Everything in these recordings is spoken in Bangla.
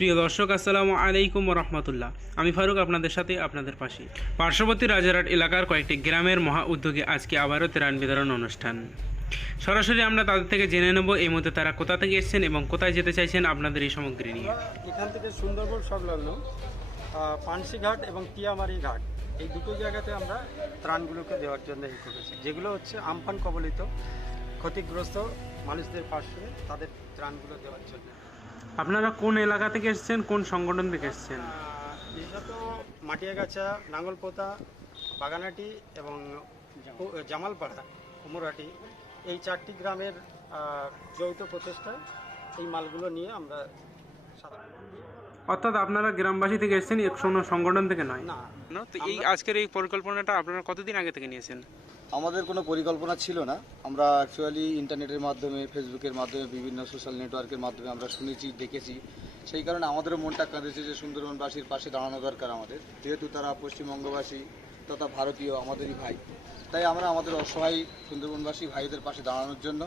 প্রিয় দর্শক, আসসালামু আলাইকুম রহমতুল্লাহ আমি ফারুক আপনাদের সাথে, আপনাদের পাশে। পার্শ্ববর্তী রাজারহাট এলাকার কয়েকটি গ্রামের মহা উদ্যোগে আজকে আবারও ত্রাণ বিতরণ অনুষ্ঠান। সরাসরি আমরা তাদের থেকে জেনে নেব এই মধ্যে তারা কোথা থেকে এসেছেন এবং কোথায় যেতে চাইছেন আপনাদের এই সামগ্রী নিয়ে। এখান থেকে সুন্দরবন সংলগ্ন পানসিঘাট এবং টিয়ামারি ঘাট। এই দুটো জায়গাতে আমরা ত্রাণগুলোকে দেওয়ার জন্য এই করেছি। যেগুলো হচ্ছে আমফান কবলিত, ক্ষতিগ্রস্ত মানুষদের পাশে তাদের ত্রাণগুলো দেওয়ার জন্য। আপনারা কোন এলাকা থেকে এসেছেন কোন সংগঠন থেকে এসেছেন? বিশেষত মাটিয়াগাছা নাঙ্গলপোতা বাগানাটি এবং জামালপাড়া কুমোরাটি এই চারটি গ্রামের যৌথ প্রচেষ্টায় এই মালগুলো নিয়ে আমরা অর্থাৎ আপনারা গ্রামবাসী থেকে এসেছেন কোনো সংগঠন থেকে নয়? না। না, তো এই আজকের এই পরিকল্পনাটা আপনারা কতদিন আগে থেকে নিয়েছেন? আমাদের কোনো পরিকল্পনা ছিল না। আমরা অ্যাকচুয়ালি ইন্টারনেটের মাধ্যমে ফেসবুকের মাধ্যমে বিভিন্ন সোশ্যাল নেটওয়ার্কের মাধ্যমে আমরা শুনেছি দেখেছি। সেই কারণে আমাদেরও মনটা কাঁদেছে যে সুন্দরবনবাসীর পাশে দাঁড়ানো দরকার আমাদের। যেহেতু তারা পশ্চিমবঙ্গবাসী তথা ভারতীয় আমাদেরই ভাই। তাই আমরা আমাদের অসহায় সুন্দরবনবাসী ভাইদের পাশে দাঁড়ানোর জন্য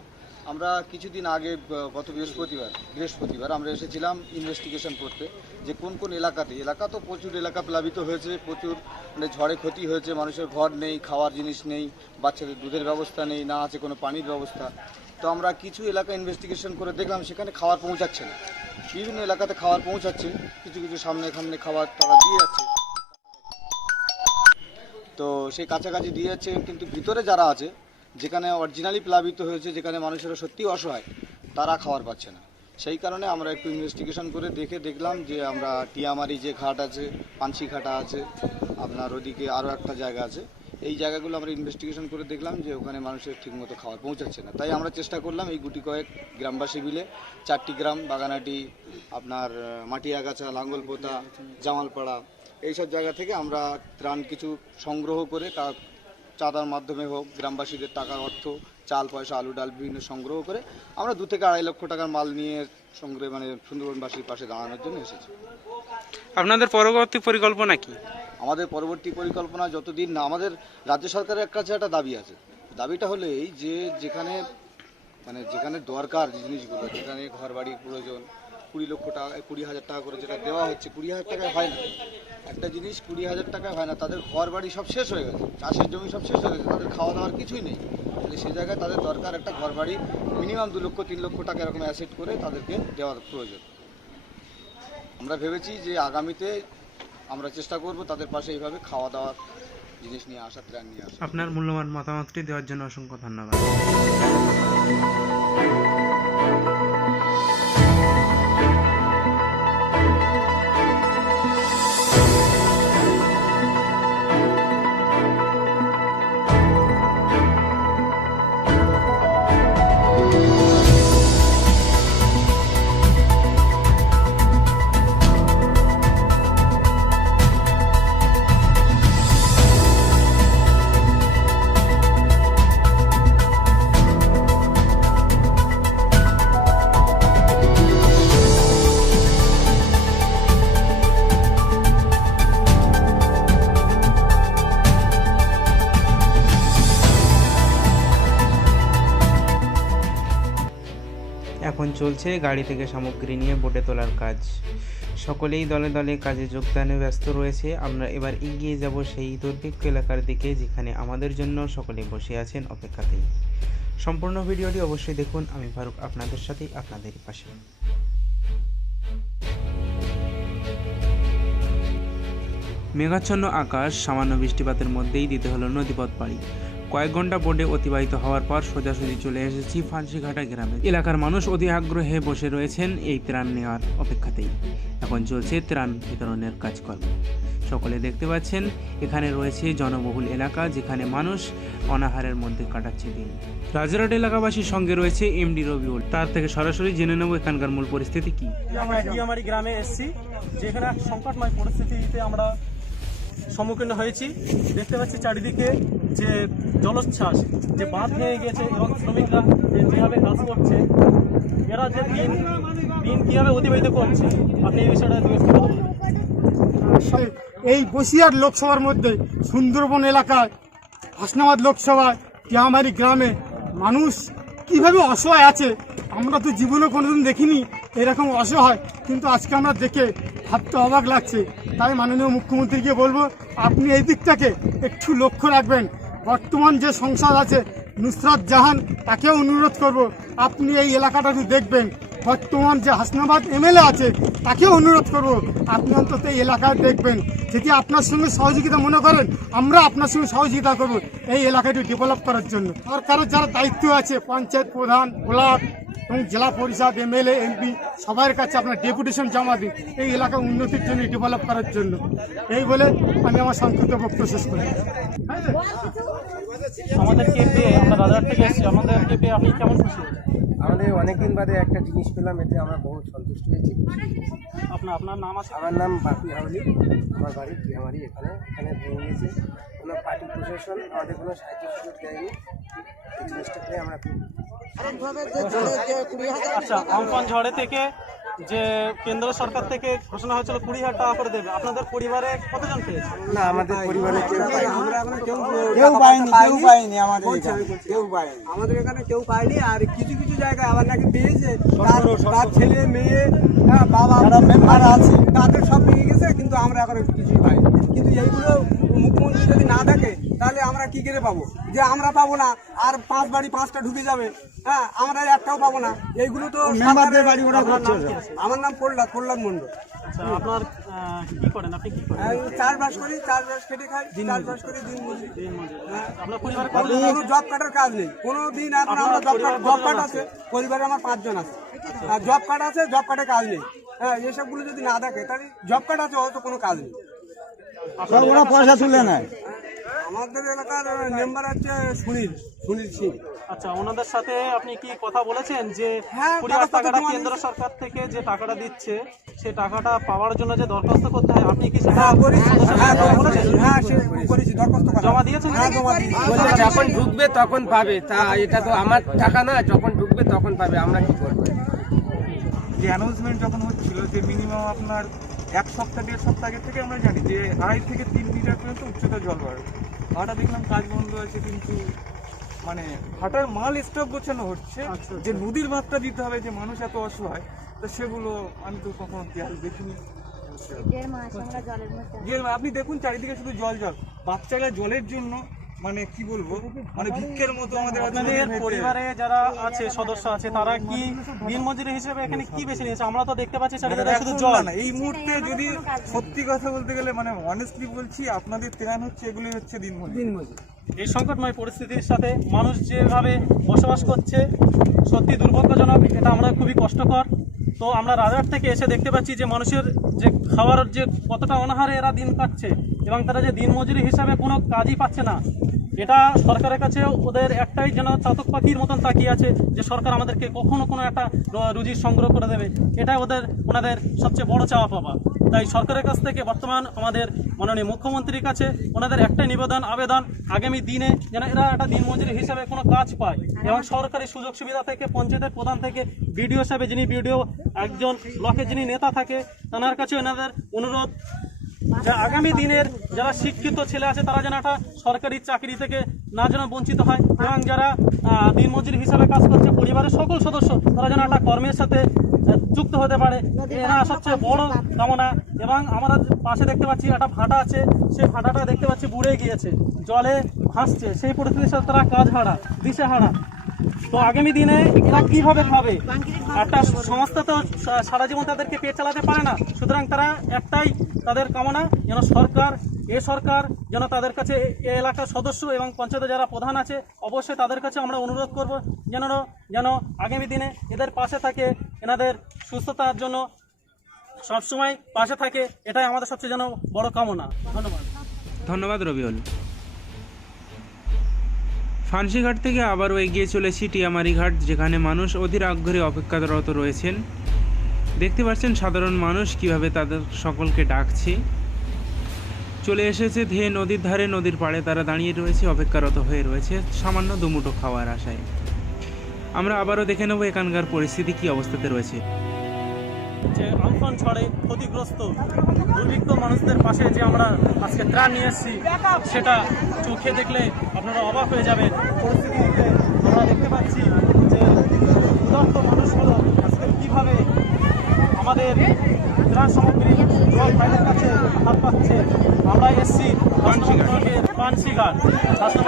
আমরা কিছুদিন আগে গত বৃহস্পতিবার বৃহস্পতিবার আমরা এসেছিলাম ইনভেস্টিগেশন করতে যে কোন কোন এলাকাতে, এলাকা তো প্রচুর এলাকা প্লাবিত হয়েছে, প্রচুর মানে ঝড়ে ক্ষতি হয়েছে, মানুষের ঘর নেই, খাওয়ার জিনিস নেই, বাচ্চাদের দুধের ব্যবস্থা নেই, না আছে কোনো পানির ব্যবস্থা। তো আমরা কিছু এলাকা ইনভেস্টিগেশন করে দেখলাম, সেখানে খাবার পৌঁছাচ্ছে না। বিভিন্ন এলাকাতে খাবার পৌঁছাচ্ছে, কিছু কিছু সামনে সামনে খাবার তারা দিয়ে যাচ্ছে। তো সেই কাছাকাছি দিয়ে যাচ্ছে, কিন্তু ভিতরে যারা আছে যেখানে অরিজিনালি প্লাবিত হয়েছে যেখানে মানুষেরা সত্যি অসহায় তারা খাবার পাচ্ছে না। সেই কারণে আমরা একটু ইনভেস্টিগেশন করে দেখে দেখলাম যে আমরা টিয়ামারি যে ঘাট আছে পানসি ঘাটা আছে আপনার ওদিকে আরও একটা জায়গা আছে। এই জায়গাগুলো আমরা ইনভেস্টিগেশন করে দেখলাম যে ওখানে মানুষের ঠিকমতো খাবার পৌঁছাচ্ছে না। তাই আমরা চেষ্টা করলাম এই গুটি কয়েক গ্রামবাসী মিলে চারটি গ্রাম বাগানাটি আপনার আহ, মাটিয়াগাছা লাঙ্গলপোতা জামালপাড়া এইসব জায়গা থেকে আমরা ত্রাণ কিছু সংগ্রহ করে চাঁদার মাধ্যমে হোক গ্রামবাসীদের টাকার অর্থ চাল পয়সা আলু ডাল বিভিন্ন সংগ্রহ করে আমরা দু থেকে আড়াই লক্ষ টাকার মাল নিয়ে সংগ্রহে মানে সুন্দরবনবাসীর পাশে দাঁড়ানোর জন্য এসেছি। আপনাদের পরবর্তী পরিকল্পনা কি? আমাদের পরবর্তী পরিকল্পনা যতদিন না আমাদের রাজ্য সরকারের কাছে একটা দাবি আছে দাবিটা হলো এই যে যেখানে মানে যেখানে দরকার জিনিসগুলো যেখানে ঘর বাড়ির প্রয়োজন কুড়ি লক্ষ টাকা, কুড়ি হাজার টাকা করে যেটা দেওয়া হচ্ছে, কুড়ি হাজার টাকায় হয় না। একটা জিনিস কুড়ি হাজার টাকায় হয় না, তাদের ঘর বাড়ি সব শেষ হয়ে গেছে, চাষের জমি সব শেষ হয়ে গেছে, তাদের খাওয়া দাওয়ার কিছুই নেই। তাহলে সে জায়গায় তাদের দরকার একটা ঘর বাড়ি মিনিমাম দু লক্ষ, তিন লক্ষ টাকা এরকম অ্যাসেট করে তাদেরকে দেওয়ার প্রয়োজন। আমরা ভেবেছি যে আগামীতে আমরা চেষ্টা করব তাদের পাশে এইভাবে খাওয়া দাওয়ার জিনিস নিয়ে আসা ত্রাণ নিয়ে আসা আপনার মূল্যবান মতামতটি দেওয়ার জন্য অসংখ্য ধন্যবাদ। চলছে, গাড়ি থেকে সামগ্রী নিয়ে বোটে তোলার কাজ। সকলেই দলে দলে কাজে যোগদানে ব্যস্ত রয়েছে। আমরা এবার এগিয়ে যাব সেই দুর্ভিক্ষ এলাকার দিকে, যেখানে আমাদের জন্য সকলে বসে আছেন অপেক্ষাতেই। সম্পূর্ণ ভিডিওটি অবশ্যই দেখুন। আমি ফারুক, আপনাদের সাথেই আপনাদের পাশে। মেঘাচ্ছন্ন আকাশ, সামান্য বৃষ্টিপাতের মধ্যেই দিতে হলো নদীপথ পাড়ি। কয়েক ঘণ্টা বোটে অতিবাহিত হওয়ার পর সোজাসুজি চলে এসেছি ফান্সিঘাটা গ্রামে। এলাকার মানুষ অতি আগ্রহে বসে রয়েছেন এই ত্রাণ নেওয়ার অপেক্ষাতেই। এখন চলছে ত্রাণ বিতরণের কাজকর্ম। সকলে দেখতে পাচ্ছেন এখানে রয়েছে জনবহুল এলাকা যেখানে মানুষ অনাহারের মধ্যে কাটাচ্ছে দিন। রাজারহাট এলাকাবাসীর সঙ্গে রয়েছে এমডি রবিউল। তার থেকে সরাসরি জেনে নেব এখানকার মূল পরিস্থিতি কি। আমরা গ্রামে এসেছি যেখানে সংকটময় পরিস্থিতিতে আমরা সম্মুখীন হয়েছি দেখতে পাচ্ছি চারিদিকে যে জলোচ্ছ্বাস, যে বাঁধ ভেঙে গেছে এবং শ্রমিকরা যেভাবে কাজ করছে, এরা যে দিন দিন কীভাবে অতিবাহিত করছে, আপনি এই বিষয়টা। এই বসিয়ার লোকসভার মধ্যে সুন্দরবন এলাকায়, হাসনাবাদ লোকসভায়, টিয়ামারি গ্রামে মানুষ কীভাবে অসহায় আছে, আমরা তো জীবনে কোনোদিন দেখিনি এরকম অসহায়, কিন্তু আজকে আমরা দেখে ভাবতে অবাক লাগছে। তাই মাননীয় মুখ্যমন্ত্রীকে বলব, আপনি এই দিকটাকে একটু লক্ষ্য রাখবেন। বর্তমান যে সংসদ আছে, নুসরাত জাহান, তাকেও অনুরোধ করব, আপনি এই এলাকাটা একটু দেখবেন। বর্তমান যে হাসনাবাদ এমএলএ আছে, তাকেও অনুরোধ করব, আপনি অন্তত এই এলাকায় দেখবেন। যদি আপনার সঙ্গে সহযোগিতা মনে করেন, আমরা আপনার সঙ্গে সহযোগিতা করব এই এলাকাটি ডেভেলপ করার জন্য। সরকারের যারা দায়িত্ব আছে, পঞ্চায়েত প্রধান, ব্লক এবং জেলা পরিষদ, এমএলএ, এমপি, সবার কাছে আপনার ডেপুটেশন জমা দিন এই এলাকা উন্নতির জন্য ডেভেলপ করার জন্য। এই বলে আমি আমার সংক্ষিপ্ত বক্তব্য শেষ করি। আমাদেরকে পেয়ে আমরা রাজার থেকে এসেছি আমাদেরকে পেয়ে আপনি কেমন খুশি? আমাদের অনেকদিন বাদে একটা জিনিস পেলাম এতে আমরা বহুত সন্তুষ্ট হয়েছি। আপনার আপনার নাম আছে? আমার নাম বাপি হাউলি আমার বাড়ি টিয়ামারি এখানে এখানে ভেঙে গিয়েছে কোনো পার্টি প্রশাসন আমাদের কোনো সাহায্য সুযোগ দেয়নি। এই জিনিসটা পেয়ে আমরা আচ্ছা আমফান ঝড়ে থেকে যে কেন্দ্র সরকার থেকে ঘোষণা হয়েছিল কুড়ি হাজার টাকা করে দেবে আপনাদের পরিবারে কতজন পেয়েছে? না আমাদের পরিবারে কেউ পায়নি। কেউ পায়নি কেউ পায়নি আমাদের এখানে কেউ পায়নি আমাদের এখানে কেউ পায়নি আর কিছু কিছু জায়গায় আবার নাকি পেয়েছে তার তার ছেলে মেয়ে হ্যাঁ, বাবা মেম্বার আছে। তাদের সব পেয়ে গেছে কিন্তু আমরা এখন কিছুই পাইনি। কিন্তু এইগুলো মুখ্যমন্ত্রী যদি না থাকে তাহলে আমরা কি করে পাবো? যে আমরা পাবো না আর পাঁচ বাড়ি পাঁচটা ঢুকে যাবে। হ্যাঁ আমরা একটাও পাবো না। এইগুলো তো বাড়ি আমার নাম প্রহ্লাদ প্রহ্লাদ মন্ডল আচ্ছা আপনার কি করেন? আপনি কি করেন? চাষবাস করি চাষবাস খেটে খাই চাষবাস করি দিন মজুরি। হ্যাঁ। আপনার পরিবারে কোনো জব কার্ডের কাজ নেই। কোনো দিন এখন আমরা জব কার্ড জব কার্ড আছে? পরিবারে আমার পাঁচজন আছে। আর জব কার্ড আছে জব কার্ডে কাজ নেই। হ্যাঁ এসবগুলো যদি না তাহলে জব কার্ড আছে হয়তো কোনো কাজ নেই। পয়সা তুলে নেয়। আমাদের এলাকার মেম্বার আছে সুনীল সুনীল সিং। আচ্ছা ওনাদের সাথে আপনি কি কথা বলেছেন যে হ্যাঁ, কুড়ি হাজার টাকাটা কেন্দ্র সরকার থেকে যে টাকাটা দিচ্ছে সে টাকাটা পাওয়ার জন্য যে দরখাস্ত করতে হয় আপনি কি সেটা হ্যাঁ হ্যাঁ সদস্য বলেছেন? হ্যাঁ সে করেছি দরখাস্ত জমা দিয়েছেন হ্যাঁ জমা দিয়েছি। যখন ঢুকবে তখন পাবে। তা এটা তো আমার টাকা না যখন ঢুকবে তখন পাবে। আমরা কি করব? যে অ্যানাউন্সমেন্ট যখন হচ্ছিল যে মিনিমাম আপনার এক সপ্তাহ দেড় সপ্তাহ আগে থেকে আমরা জানি যে আড়াই থেকে তিন মিটার পর্যন্ত উচ্চতা জল বাড়বে হঠাৎ দেখলাম কাজ বন্ধ আছে কিন্তু মানে হাটার মাল স্টক গোছানো হচ্ছে। যে নদীর ভাতটা দিতে হবে যে মানুষ এত অসহায় তো সেগুলো আমি তো কখনো খেয়াল দেখিনি। আপনি দেখুন চারিদিকে শুধু জল জল। বাচ্চারা জলের জন্য মানে কি বলব? মানে ভিক্ষের মতো আমাদের আপনাদের পরিবারে যারা আছে সদস্য আছে তারা কি দিনমজুরি হিসেবে এখানে কি বেছে নিয়েছে? আমরা তো দেখতে পাচ্ছি চারিদিকে শুধু এখন জল। না, এই মুহূর্তে যদি সত্যি কথা বলতে গেলে মানে অনেস্টলি বলছি আপনাদের ত্রাণ হচ্ছে এগুলি হচ্ছে দিনমজুর এই সংকটময় পরিস্থিতির সাথে মানুষ যেভাবে বসবাস করছে সত্যি দুর্ভাগ্যজনক এটা আমরা খুবই কষ্টকর। তো আমরা রাজার থেকে এসে দেখতে পাচ্ছি যে মানুষের যে খাওয়ার যে কতটা অনাহারে এরা দিন কাটছে এবং তারা যে দিনমজুরি হিসাবে কোনো কাজই পাচ্ছে না, এটা সরকারের কাছে ওদের একটাই যেন চাতক পাখির মতন তাকিয়ে আছে যে সরকার আমাদেরকে কখনো কোনো একটা রুজি সংগ্রহ করে দেবে। এটাই ওদের, ওনাদের সবচেয়ে বড় চাওয়া পাওয়া। তাই সরকারের কাছ থেকে বর্তমান আমাদের মাননীয় মুখ্যমন্ত্রীর কাছে ওনাদের একটাই নিবেদন, আবেদন, আগামী দিনে যেন এরা একটা দিনমজুরি হিসাবে কোনো কাজ পায় এবং সরকারি সুযোগ সুবিধা থেকে, পঞ্চায়েতের প্রধান থেকে, বিডিও হিসাবে যিনি বিডিও, একজন ব্লকের যিনি নেতা থাকে, তার কাছে ওনাদের অনুরোধ যে আগামী দিনের যারা শিক্ষিত ছেলে আছে, তারা যেন একটা সরকারি চাকরি থেকে না যেন বঞ্চিত হয়, এবং যারা দিনমজুরি হিসাবে কাজ করছে, পরিবারের সকল সদস্য, তারা যেন একটা কর্মের সাথে যুক্ত হতে পারে। এরা সবচেয়ে বড় কামনা, এবং আমরা পাশে দেখতে পাচ্ছি একটা ভাটা আছে, সেই ভাটাটা দেখতে পাচ্ছি বুড়ে গিয়েছে, জলে ভাসছে, সেই পরিস্থিতির সাথে তারা কাজ হারা দিশে হারা তো আগামী দিনে এরা কীভাবে খাবে? একটা সংস্থা তো সারা জীবন তাদেরকে পেট চালাতে পারে না। সুতরাং তারা একটাই তাদের কামনা যেন সরকার এ সরকার যেন তাদের কাছে এ- এ এলাকার সদস্য এবং পঞ্চায়েতে যারা প্রধান আছে অবশ্যই তাদের কাছে আমরা অনুরোধ করব যেন যেন আগামী দিনে এদের পাশে থাকে এনাদের সুস্থতার জন্য সবসময় পাশে থাকে এটাই আমাদের সবচেয়ে যেন বড় কামনা। ধন্যবাদ। ধন্যবাদ রবিউল। ফান্সিঘাট থেকে আবারও এগিয়ে চলেছি টিয়ামারি ঘাট যেখানে মানুষ অধীর আগ্রহে অপেক্ষারত রয়েছেন। দেখতে পাচ্ছেন সাধারণ মানুষ কীভাবে তাদের সকলকে ডাকছে। চলে এসেছে ধেয়ে নদীর ধারে, নদীর পাড়ে তারা দাঁড়িয়ে রয়েছে, অপেক্ষারত হয়ে রয়েছে সামান্য দুমুটো খাওয়ার আশায়। আমরা আবারও দেখে নেব এখানকার পরিস্থিতি, কি অবস্থাতে রয়েছে। আমফান ঝড়ে ক্ষতিগ্রস্ত দুর্ভিক্ষ মানুষদের পাশে যে আমরা আজকে ত্রাণ নিয়ে এসেছি, সেটা চোখে দেখলে আপনারা অবাক হয়ে যাবেন। পরিস্থিতিতে আমরা দেখতে পাচ্ছি যে ক্ষুধার্ত মানুষগুলো আজকে কীভাবে আমাদের ত্রাণ সামগ্রী জল তাদের কাছে হাত পাচ্ছে। আমরা এসছি পানশিঘাট পানশিঘাট স্বাস্থ্য